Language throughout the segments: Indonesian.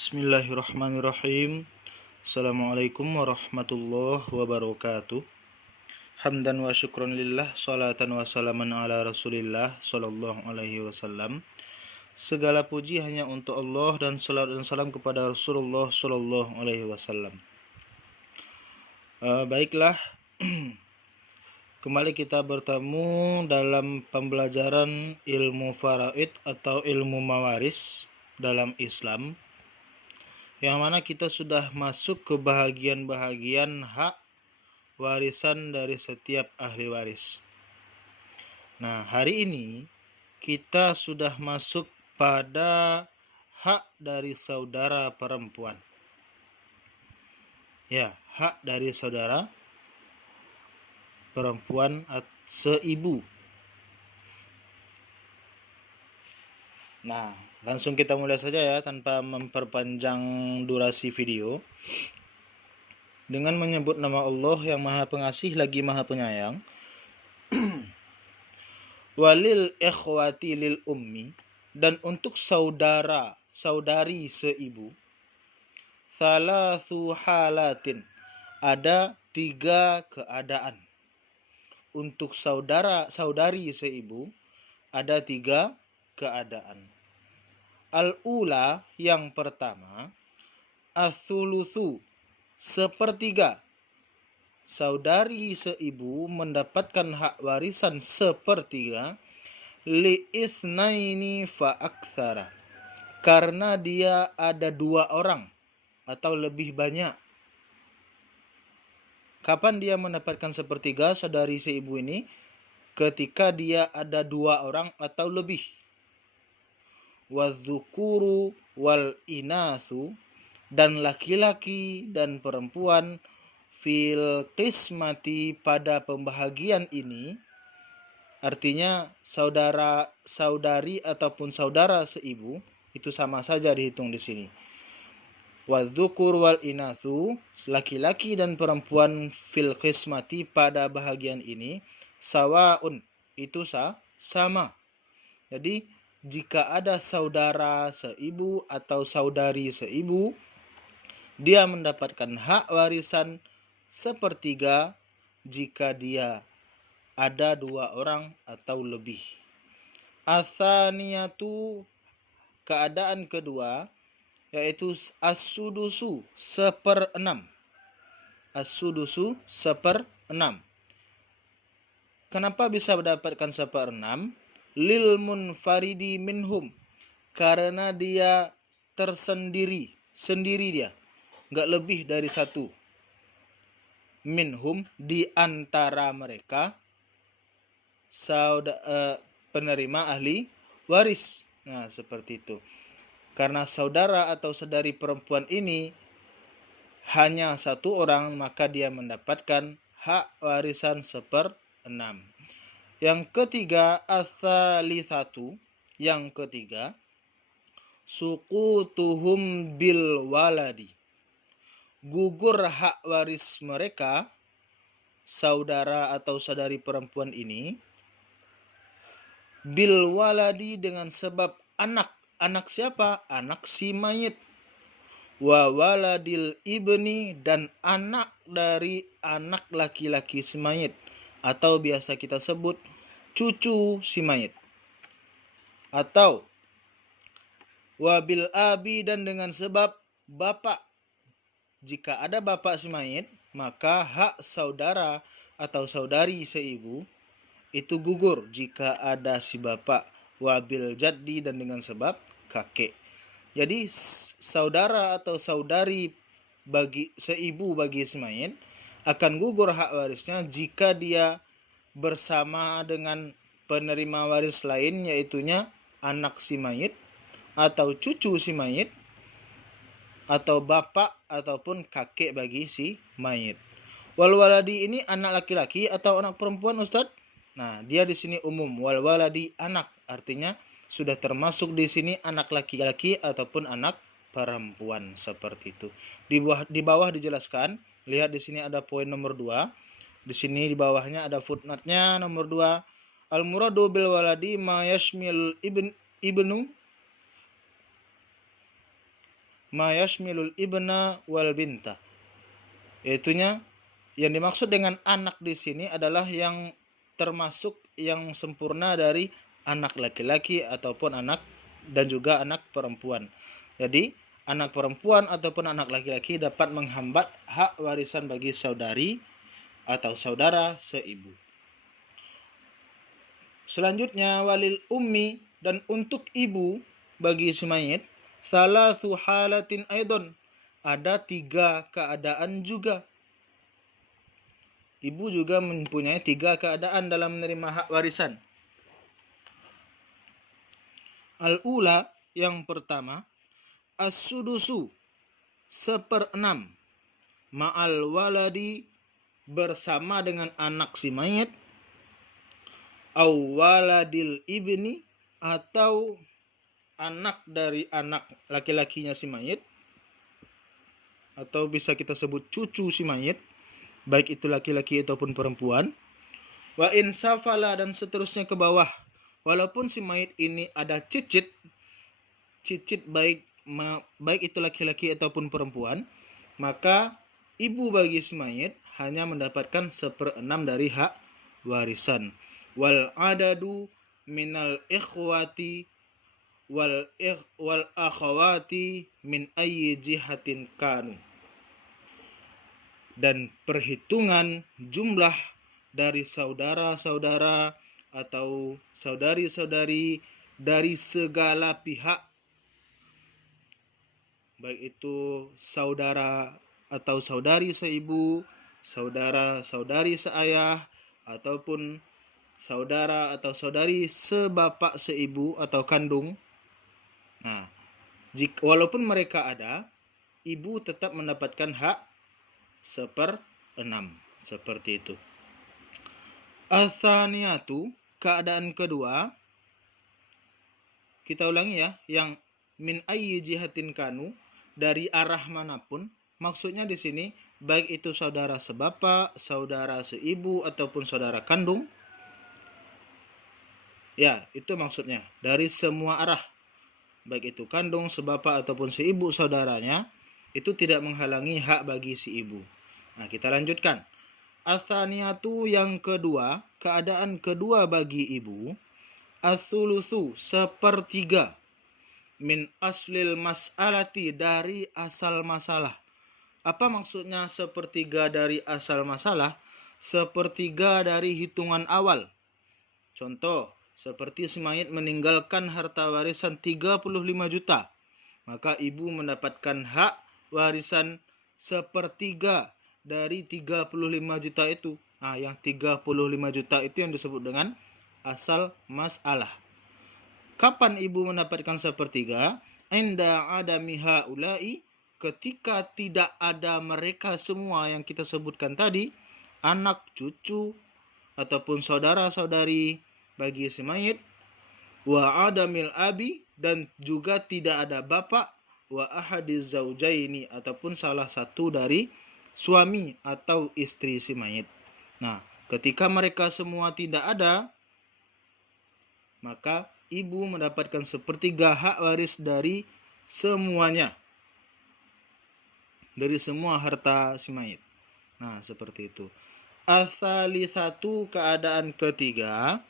Bismillahirrahmanirrahim. Assalamualaikum warahmatullahi wabarakatuh. Hamdan wa syukran lillah, salatan wa salaman ala rasulillah sallallahu alaihi wasallam. Segala puji hanya untuk Allah dan salawat dan salam kepada Rasulullah sallallahu alaihi wasallam. Baiklah, kembali kita bertemu dalam pembelajaran ilmu faraid atau ilmu mawaris dalam Islam, yang mana kita sudah masuk ke bahagian-bahagian hak warisan dari setiap ahli waris. Nah, hari ini kita sudah masuk pada hak dari saudara perempuan. Ya, hak dari saudara perempuan seibu. Nah, langsung kita mulai saja ya, tanpa memperpanjang durasi video, dengan menyebut nama Allah yang Maha Pengasih lagi Maha Penyayang. Walil ikhwati lil ummi, dan untuk saudari seibu, thalathu halatin, ada 3 keadaan. Untuk saudari seibu ada 3 keadaan. Al-ula, yang pertama, athuluthu, sepertiga. Saudari seibu mendapatkan hak warisan sepertiga li itsnaini fa aktsara, karena dia ada 2 orang atau lebih banyak. Kapan dia mendapatkan sepertiga saudari seibu ini? Ketika dia ada 2 orang atau lebih. Wadzukuru wal inathu, dan laki-laki dan perempuan fil qismati, pada pembahagian ini, artinya saudari ataupun saudara seibu itu sama saja dihitung di sini. Wadzukur wal inathu, laki-laki dan perempuan fil qismati, pada bahagian ini, sawaun, itu sama. Jadi jika ada saudara seibu atau saudari seibu, dia mendapatkan hak warisan sepertiga jika dia ada 2 orang atau lebih. Atsaniyatu, keadaan kedua, yaitu as-sudusu, 1/6. As-sudusu 1/6. Kenapa bisa mendapatkan 1/6? Lil munfaridi minhum, karena dia tersendiri, sendiri dia, nggak lebih dari 1. Minhum, di antara mereka, penerima ahli waris. Nah, seperti itu. Karena saudara atau saudari perempuan ini hanya 1 orang, maka dia mendapatkan hak warisan 1/6. Yang ketiga, ats-tsalitsatu, yang ketiga, suqutuhum bil waladi, gugur hak waris mereka, saudara atau saudari perempuan ini, bil waladi, dengan sebab anak. Anak siapa? Anak si mayit. Wa waladil ibni, dan anak dari anak laki-laki si mayit, atau biasa kita sebut cucu si mayit. Atau wabil abi, dan dengan sebab bapak. Jika ada bapak si mayit, maka hak saudara atau saudari seibu itu gugur jika ada si bapak. Wabil jaddi, dan dengan sebab kakek. Jadi saudara atau saudari bagi seibu bagi si mayit akan gugur hak warisnya jika dia bersama dengan penerima waris lain, yaitunya anak si mayit atau cucu si mayit atau bapak ataupun kakek bagi si mayit. Wal waladi ini anak laki-laki atau anak perempuan, Ustadz? Nah, dia di sini umum. Wal waladi, anak, artinya sudah termasuk di sini anak laki-laki ataupun anak perempuan, seperti itu. Di bawah dijelaskan, lihat di sini ada poin nomor 2. Di sini di bawahnya ada footnote-nya nomor 2. Al muradu bil waladi ma yashmil ibnu ma yashmilul ibna wal binta. Yaitunya yang dimaksud dengan anak di sini adalah yang termasuk yang sempurna dari anak laki-laki ataupun anak dan juga anak perempuan. Jadi anak perempuan ataupun anak laki-laki dapat menghambat hak warisan bagi saudari atau saudara seibu. Selanjutnya walil ummi, dan untuk ibu bagi si mayit, salatsu halatin aidon, ada 3 keadaan juga. Ibu juga mempunyai 3 keadaan dalam menerima hak warisan. Al-ula, yang pertama, as-sudusu, 1/6, ma'al waladi, bersama dengan anak si mayit, au waladil ibni, atau anak dari anak laki-lakinya si mayit, atau bisa kita sebut cucu si mayit, baik itu laki-laki ataupun perempuan. Wa insafala, dan seterusnya ke bawah. Walaupun si mayit ini ada cicit baik itu laki-laki ataupun perempuan, maka ibu bagi si mayit hanya mendapatkan 1/6 dari hak warisan. Wal adadu minal ikhwati wal akhawati min ayyi jihatin kanu, dan perhitungan jumlah dari saudara-saudara atau saudari-saudari dari segala pihak, baik itu saudara atau saudari seibu, saudara-saudari seayah, ataupun saudara atau saudari sebapak seibu atau kandung. Nah, walaupun mereka ada, ibu tetap mendapatkan hak 1/6, seperti itu. Atsaniyatu, keadaan kedua, kita ulangi ya, yang min ayyi jihatin kanu, dari arah manapun. Maksudnya di sini baik itu saudara sebapak, saudara seibu ataupun saudara kandung. Ya, itu maksudnya, dari semua arah. Baik itu kandung, sebapak ataupun seibu saudaranya, itu tidak menghalangi hak bagi si ibu. Nah, kita lanjutkan. Atsaniyatu, yang kedua, keadaan kedua bagi ibu, as-sulusu, 1/3, min aslil mas'alati, dari asal masalah. Apa maksudnya 1/3 dari asal masalah? 1/3 dari hitungan awal. Contoh, seperti si mayit meninggalkan harta warisan 35 juta, maka ibu mendapatkan hak warisan 1/3 dari 35 juta itu. Nah, yang 35 juta itu yang disebut dengan asal masalah. Kapan ibu mendapatkan 1/3? Inda adami haula'i, ketika tidak ada mereka semua yang kita sebutkan tadi, anak, cucu, ataupun saudara-saudari bagi si mayit, wa adamil abi, dan juga tidak ada bapak, wa ahadiz zaujaini, ataupun salah satu dari suami atau istri si mayit. Nah, ketika mereka semua tidak ada, maka ibu mendapatkan 1/3 hak waris dari semuanya, dari semua harta si mayit. Nah, seperti itu. Ats-tsalitsatu, keadaan ketiga,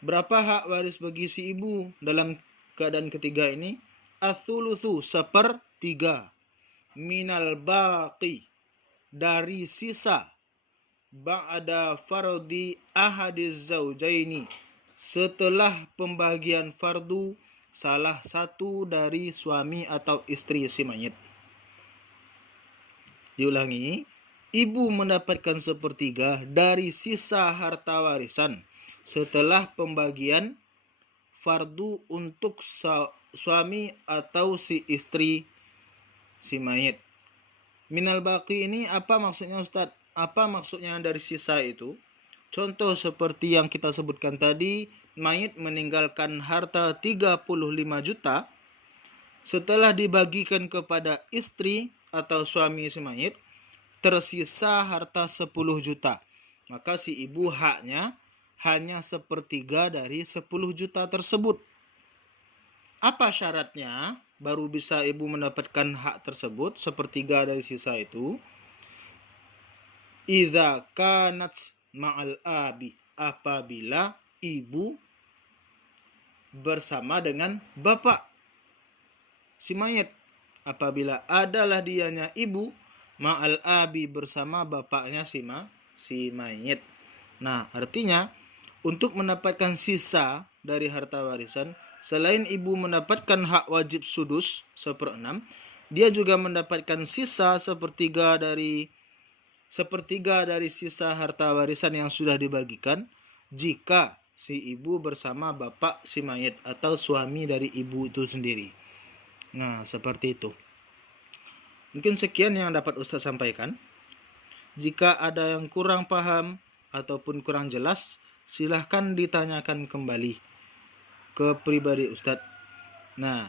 berapa hak waris bagi si ibu dalam keadaan ketiga ini? Ats-tsulusu, 1/3, minal baqi, dari sisa, ba'da fardi ahadiz zaujaini, setelah pembagian fardu salah satu dari suami atau istri si mayit. Diulangi, ibu mendapatkan 1/3 dari sisa harta warisan setelah pembagian fardu untuk suami atau si istri si mayit. Minal baqi ini apa maksudnya, Ustadz? Apa maksudnya dari sisa itu? Contoh seperti yang kita sebutkan tadi, mayit meninggalkan harta 35 juta, setelah dibagikan kepada istri atau suami si mayit, tersisa harta 10 juta. Maka si ibu haknya hanya 1/3 dari 10 juta tersebut. Apa syaratnya baru bisa ibu mendapatkan hak tersebut, sepertiga dari sisa itu? Idza kanat ma'al abi, apabila ibu bersama dengan bapak si mayit. Apabila adalah dianya ibu ma'al abi, bersama bapaknya si mayit. Nah, artinya untuk mendapatkan sisa dari harta warisan, selain ibu mendapatkan hak wajib sudus 1/6, dia juga mendapatkan sisa sepertiga dari sisa harta warisan yang sudah dibagikan jika si ibu bersama bapak si mayit atau suami dari ibu itu sendiri. Nah, seperti itu. Mungkin sekian yang dapat Ustaz sampaikan. Jika ada yang kurang paham ataupun kurang jelas, silahkan ditanyakan kembali ke pribadi Ustaz. Nah,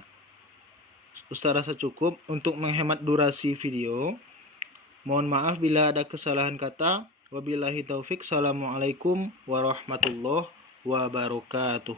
Ustaz rasa cukup untuk menghemat durasi video. Mohon maaf bila ada kesalahan kata. Wabillahi taufik. Assalamualaikum warahmatullahi wabarakatuh.